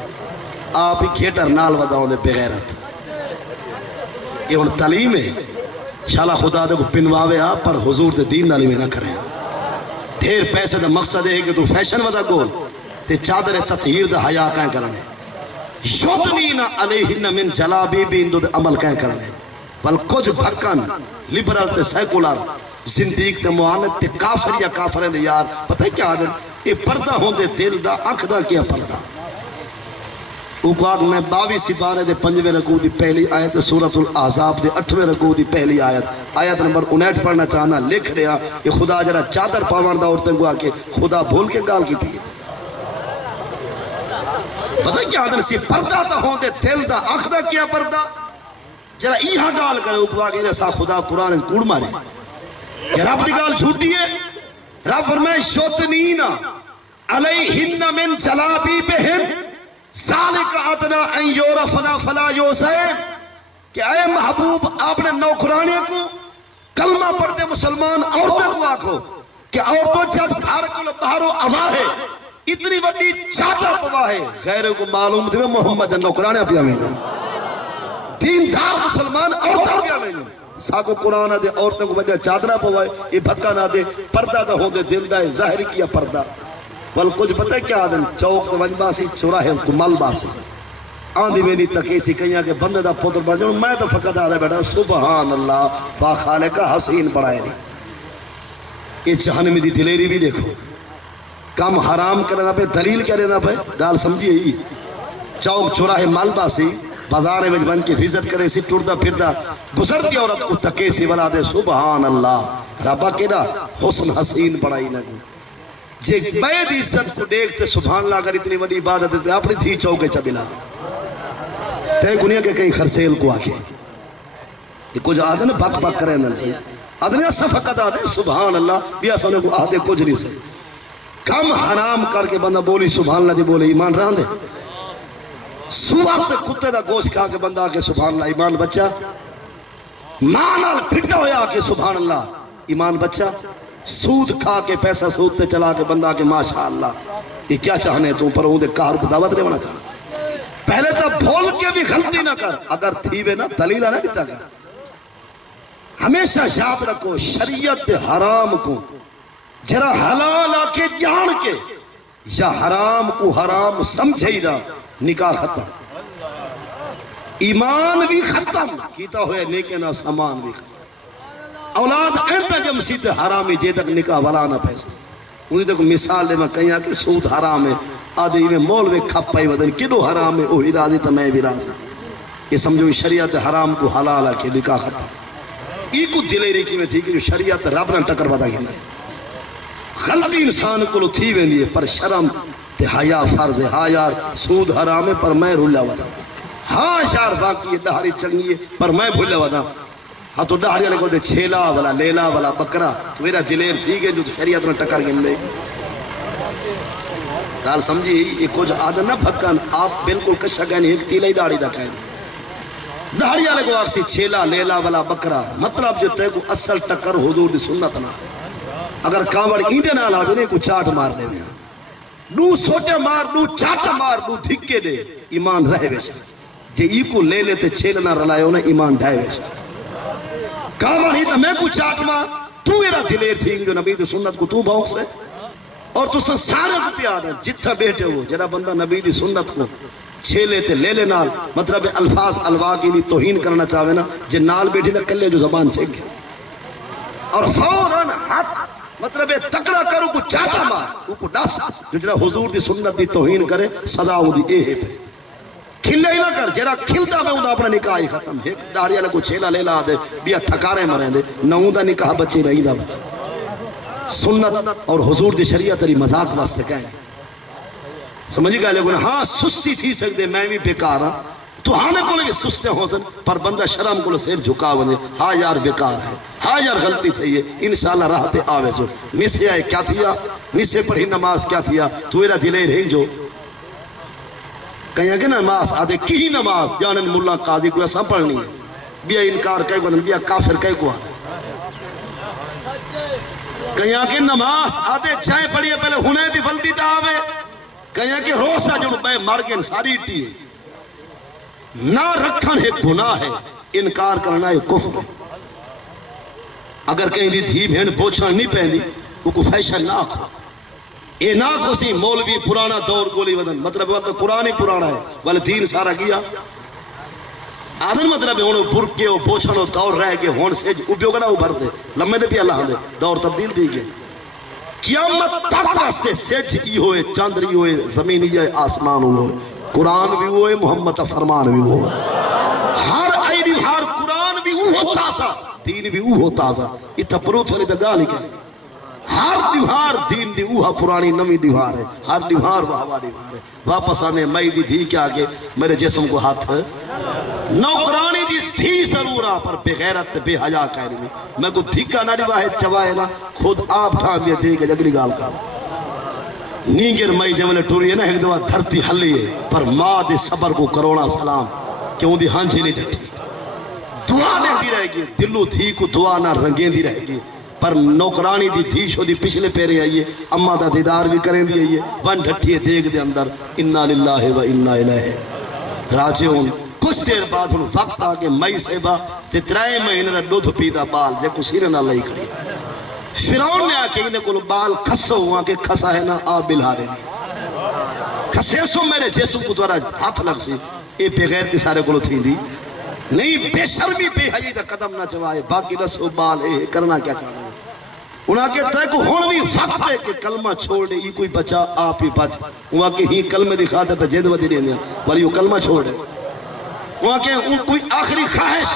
آپ ہی کھیٹر نال وداؤ دے بغیرت یہ ان تعلیم ہے شالا خدا دے کو پنواوے آپ پر حضور دے دین نالی میں نہ کریں دھیر پیسے دا مقصد ہے کہ تو فیشن ودا گول تے چادر تطہیر دا حیاء کہیں کرنے یوتنین علیہن من جلابی بھی اندو دے عمل کہیں کرنے بل کچھ بھکن لیبرل تے سیکولر زندگی تے معاند تے کافر یا کافریں دے یار پتہ ہے کیا آدھر یہ پردہ ہوں دے دل دا اکھ دا کیا پردہ اوپاق میں 22 سپارے دے 5ویں رکوع دی پہلی آیت سورۃ الاحزاب دے 8ویں رکوع دی پہلی آیت نمبر 59 پڑھنا چاہنا لکھ رہا یہ خدا جرہ چادر پاوردہ عورتیں کو آکے خدا بھول کے گال کی تھی پتہ ہے کیا آدھر سی پردہ تا ہوں دے دل دا اکھ دا کیا پردہ جرہ ایہاں گال کرے اوپاق یہ سا خدا قرآن کوڑ مارے یہ رب دی گال جھوٹی ہے رب فرمائے شوتنینا علیہن من جلابیبہن ذالک ادنی ان یعرفن فلا یؤذین، کہ اے محبوب آپ نے نوکرانے کو کلمہ پڑھتے مسلمان عورتوں کو آکھو کہ عورتوں جب گھر کو باہروں آوا ہے اتنی وڈی چادر پوا ہے، غیروں کو معلوم دے محمد نوکرانے پیا میں دیندار مسلمان عورتوں پیا میں ساکو قرآن دے عورتوں کو وجہ چادرہ پوا ہے، یہ بھکا نہ دے پردہ دا ہوں دے دل دا ہے ظاہر کیا پردہ بل کچھ پتہ کیا دن چوک دا وجبہ سی چوراہے کو مل باسی آندھی میں نہیں تکیسی کہیں کہ بندے دا پتر بن جاؤں میں تو فقط آدھا بیٹھا سبحان اللہ پاک خالق کا حسین پڑھائے نہیں. یہ جہنمی دی دلیری بھی دیکھو کم حرام کرنا پہ دلیل کیا دینا پہ گال سمجھئے ہی چوک چوراہے مال باسی بازار میں بن کے وزٹ کرے سی ٹردہ پھردہ گزرتی عورت کو تکیسی بلا دے سبحان اللہ ربا کیڑا حسن حسین پڑھائی نہ جے بید عزت کو دیکھتے سبحان اللہ اگر اتنی وڈی عبادت ہے اپنی تھی چوکے چبلا تے گنیا کے کئی خرسیل کو آکے یہ کچھ آدھے نا بک بک کرے اندر سے آدھے صفقت آدھے سبحان اللہ بیا سونے کو آدھے کچھ نہیں سے کم حرام کر کے بندہ بولی سبحان اللہ دی بولے ایمان رہاں دے سوار تے کتے دا گوشت کھا کے بندہ آکے سبحان اللہ ایمان بچہ مانال پھٹا ہویا آکے سبحان اللہ ایمان بچہ سود کھا کے پیسہ سود تے چلا کے بندہ آکے ماشاءاللہ یہ کیا چاہنے تو پر ہوں دے کار کو دعوت رہے ہونا چاہنے پہلے تو بھول کے بھی غلطی نہ کر اگر تھی بے نا دلیلہ نہ دیتا کر ہمیشہ یاد رکھو شریعت حرام کو جرا حلال آکے جان کے یا حرام کو حرام سمجھے ہی دا نکاح ختم ایمان بھی ختم کیتا ہوئے لیکن سامان بھی ختم اولاد انتا جمسی تے حرامی جے تک نکاح والا نہ پیسے انہیں دیکھو مثال دے میں کہیں کہ سود حرام ہے آدھی میں مولوے کھپ پائی بدن کدو حرام ہے اوہی راضی تا میں بھی راضی یہ سمجھو شریعت حرام کو حلال آکے نکاح ختم ای کو دلیری کی میں تھی کہ شریعت رب نہ ٹکر بدا گھنے غلطی انسان کو تھی ویندی ہے پر شرم تے حیا فرض ہے ہاں یار سود حرام ہے پر میں رولہ ودا ہاں یار باقی یہ دہاڑی چنگی ہے پر میں بھولہ ودا ہاں تو دہاڑی والے کو دے چھیلا والا لیلا والا بکرا تو میرا دلیر تھی گئے جو شریعت نہ ٹکر گھنے گال سمجھی یہ کچھ آدھا نہ بھکن آپ بالکل کشا گئے نہیں ایک تیلہ ہی داڑی دا کہہ دی داڑی والے کو آرسی چھیلا لیلا والا بکرا مطلب جو تے کو اصل ٹکر حضور دی سنت نہ ہے اگر کامڑ ایندے نہ لاوے نہیں کو چاٹ مار دے میں نو سوٹے مار نو چاٹ مار نو دھکے دے ایمان رہے ویشا جے ای کو لے لیتے چھیل نہ رلائے ہونا ایمان ڈھائے ویشا کامڑ ہی تا میں کو چاٹ مار تو میرا دلیر تھی جو نبی دی سنت کو تو بھاؤں سے اور تو سارے کو پیاد ہے جتھا بیٹھے ہو جڑا بندہ نبی دی سنت کو چھیلے تے لے لے نال مطلب الفاظ الواقی دی توہین کرنا چاہوے نا جے نال بیٹھی نا کلے جو زبان چھے گیا اور فوراً ہاتھ مطلب تکڑا کرو کو چاٹا مار وہ کو ڈاس جو جڑا حضور دی سنت دی توہین کرے صدا ہو دی اے ہے پہ کھلے ہی نہ کر جڑا کھلتا میں ہوں اپنا نکاح ہی ختم ایک داڑی والے کو چھیلا لے لا دے بیا ٹھکارے مریں دے نہ ہوں دا نکاح بچے رہی دا بچے سنت اور حضور دی شریعت تری مذاق واسطے کہیں سمجھی گئے لیکن ہاں سستی تھی سکتے میں بھی بیکار ہاں تو ہاں نے کونے بھی سستے ہو سن پر بندہ شرم کو سیر جھکا ہونے ہاں یار بیکار ہے ہاں یار غلطی تھی ہے انشاءاللہ راحت آوے سو نسے آئے کیا تھیا نسے پڑھی نماز کیا تھیا تو ایرا دلے رہی جو کہیں کہ نماز آدھے کی نماز جانن ملا قاضی کو ایسا پڑھنی ہے بیا انکار کہے کو بیا کافر کہے کو آدھے کہیں کہ نماز آدھے چاہے پڑھئے پہلے ہونے دی فلدی تا آوے کہیں کہ روسا جو بے مرگن ساری ٹی نہ رکھن ہے گناہ ہے انکار کرنا ہے کفر اگر کہیں دی دھی بہن بوچھا نہیں پہنی وہ کو فیشن نہ کھو اے نہ کو سی مولوی پرانا دور گولی ودن مطلب وہ تو قرآن ہی پرانا ہے والے دین سارا کیا آدھن مطلب ہے انہوں برکے ہو بوچھنو دور رہ گئے ہون سے اپیوگنا ابھر دے لمحے دے پی اللہ دے دور تبدیل دی گئے قیامت تک واسطے سج ای ہوئے چاندر ای ہوئے زمین ای ہوئے آسمان ہوئے قرآن بھی ہوئے محمد فرمان بھی ہوئے ہر آئینی ہر قرآن بھی ہوتا سا دین بھی ہوتا سا اتھا پروت والی دگاہ نہیں کہے ہر دیوار دین دی اوہا پرانی نمی دیوار ہے ہر دیوار وہاں دیوار ہے واپس آنے مئی دی تھی کیا کہ میرے جسم کو ہاتھ نوکرانی دی تھی ضرورہ پر بے غیرت بے حیاء کہہ رہی میں کو دھکا نہ دیوا ہے چوائے نا خود آپ ٹھان دیا دے کہ جگری گال کر نیگر مئی جملے ٹوری ہے نا ایک دفعہ دھرتی ہلی ہے پر ماں دے صبر کو کروڑا سلام کیوں دی ہانجی نہیں جاتی دعا نہیں دی رہے گی دلو دھی کو دعا نہ رنگیں دی رہے گی پر نوکرانی دی دھی شو دی پچھلے پیرے آئیے اممہ دا دیدار بھی کریں دی آئیے ون ڈھٹیے دیکھ دے اندر انا للہ و انا الیہ راجعون کچھ دیر بعد ہوں وقت آگے مئی سیبا تے 3 مہینے دا دودھ پیدا بال جے کو سیرے نہ لئی کری فرعون نے آکے انہیں کو بال کھسو ہوا کہ کھسا ہے نا آب بلہارے دی کھسے سو میرے جیسو کو دوارا ہاتھ لگ سی اے پہ غیر تی سارے کو تھی دی نہیں بے شرمی بے حجی دا قدم نہ چوائے باقی رسو بال اے کرنا کیا کرنا انہاں کے تے کو ہون بھی وقت ہے کہ کلمہ چھوڑ دے یہ کوئی بچا آپ ہی بچ وہاں کہ ہی کلمہ دکھاتا تا جید ودی رہنے والی وہ کلمہ چھوڑ دے وہاں کہ ان کوئی آخری خواہش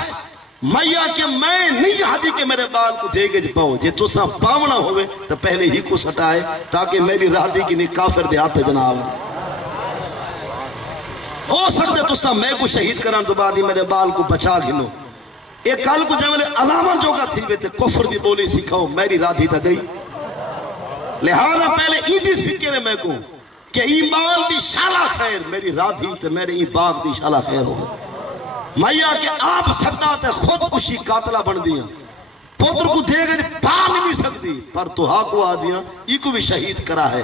میا کہ میں نہیں چاہتی کہ میرے بال کو دے گے پاؤ جے تو سا پاونا ہوئے تو پہلے ہی کو سٹائے تاکہ میری راہ کی نہیں کافر دے ہاتھ جناب ہو سکتے تو سا میں کو شہید کران تو بعد ہی میرے بال کو بچا گھنو ایک کال کو جب میں علامت جو کا تھی بیتے کفر دی بولی سکھاؤ میری راہ تا گئی لہذا پہلے ایدی فکر ہے میں کو کہ ایمان دی شالہ خیر میری راہ تے میرے ای باغ دی شالہ خیر ہو میا کہ آپ سکتا تے خود کشی قاتلہ بن دیا پوتر کو دے گئے پا نہیں سکتی پر تو ہاں کو آ دیا ای کو بھی شہید کرا ہے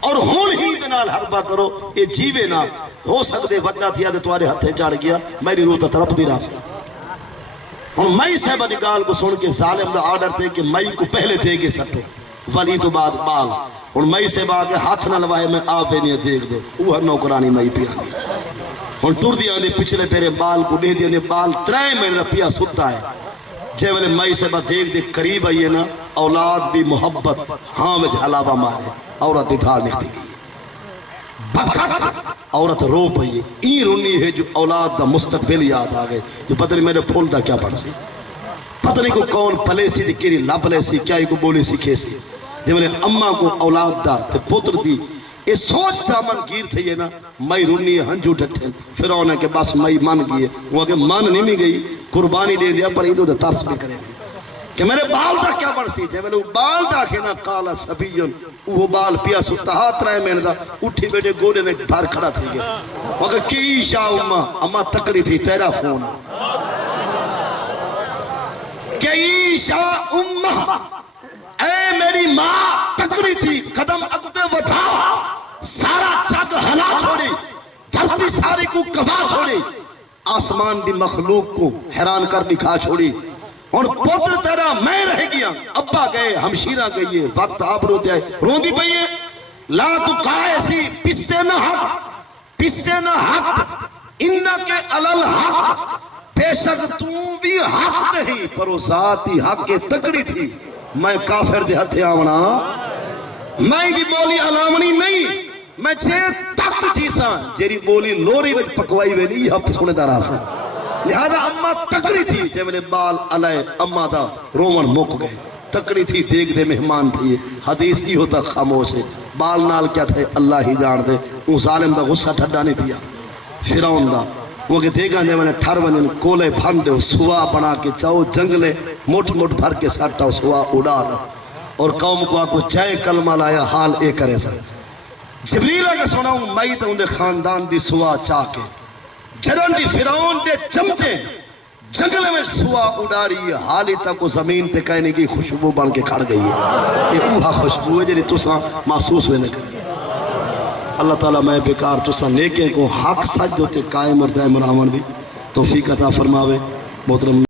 اور ہون ہی دنال حربہ کرو یہ جیوے نہ ہو سکتے وڈا تھیا دے تمہارے ہتھے چاڑ گیا میری روح تا ترپ دی راستا اور مئی صاحبہ نکال کو سن کے ظالم دا آرڈر تھے کہ مئی کو پہلے دے گے سکتے ولی تو بعد بال اور مئی سے باگے ہاتھ نہ لوائے میں آپ نہیں دیکھ دو وہ نوکرانی مئی پیا دی اور ٹور دیا نے پچھلے تیرے بال کو دے دیا نے بال 3 مہینے پیا ستا ہے جے والے مئی سے بعد دیکھ دے قریب آئیے نا اولاد دی محبت ہاں میں جھلاوا مارے عورت دی دھار نکتی گئی عورت رو پئیے این رونی ہے جو اولاد دا مستقبل یاد آگئے جو پتہ نہیں میرے پھول دا کیا پڑھ سی پتہ نہیں کو کون پلے سی دی کیری لا پلے سی کیا ہی کو بولی سی کھیسی جب میں اممہ کو اولاد دا تے پتر دی یہ سوچ دا من گیر تھے یہ نا مئی رونی ہنجو ڈھٹھیں فرعون ہے کہ بس مئی من گئے وہ کہ من نہیں گئی قربانی دے دیا پر ایدو دا ترس بھی کرے گی کہ میرے بال دا کیا بڑھ سی جب میں بال دا کھینا کالا سبیون وہ بال پیا سکتا ہاتھ رہے میں نے اٹھی بیٹے گوڑے میں بھار کھڑا تھی گیا وہ کہ کی شاہ اممہ تکری تھی تیرا خونا کی شاہ اممہ اے میری ماں تکری تھی قدم اگتے وٹھا سارا جگ ہلا چھوڑی دھرتی ساری کو کبا چھوڑی آسمان دی مخلوق کو حیران کر دکھا چھوڑی اور پوتر تیرا میں رہ گیا ابا گئے ہمشیرہ گئیے وقت آپ روتے آئے روندی پئیے لا تو کہا ایسی پستے نہ حق انکے علل حق بے شک تو بھی حق نہیں پر وہ ذاتی حق کے تکڑی تھی میں کافر دے ہتھے آونا میں دی بولی علامنی نہیں میں چھے تک چیساں جیری بولی لوری وچ پکوائی وے نہیں ہپ سنے دا راسا لہذا اممہ تکڑی تھی جب میں بال علیہ اممہ دا رومن موک گئے تکڑی تھی دیکھ دے مہمان تھی حدیث کی ہوتا خاموش ہے بال نال کیا تھے اللہ ہی جان دے وہ ظالم دا غصہ ٹھڈا نہیں دیا فرعون دا وہ کہ دیکھا جب میں نے ٹھر ونجن کولے بھن دے سوا بنا کے چاہو جنگلے موٹ موٹ بھر کے ساٹھا سوا اڑا رہا اور قوم کو آکو جائے کلمہ لایا حال اے کرے سا جبریل آگے سناؤں مئی تا انہیں خاندان دی سوا چاہ کے جنن دی فرعون دے چمچے جنگلے میں سوا اڑا رہی ہے حالی تک وہ زمین تے کہنے کی خوشبو بن کے کھڑ گئی ہے یہ اوہا خوشبو ہے جنہی تساں محسوس ہوئے نہ کریں اللہ تعالیٰ میں بیکار تساں نیکیں کو حق سج ہوتے قائم اور دائم رحمان دی توفیق عطا فرماوے محترم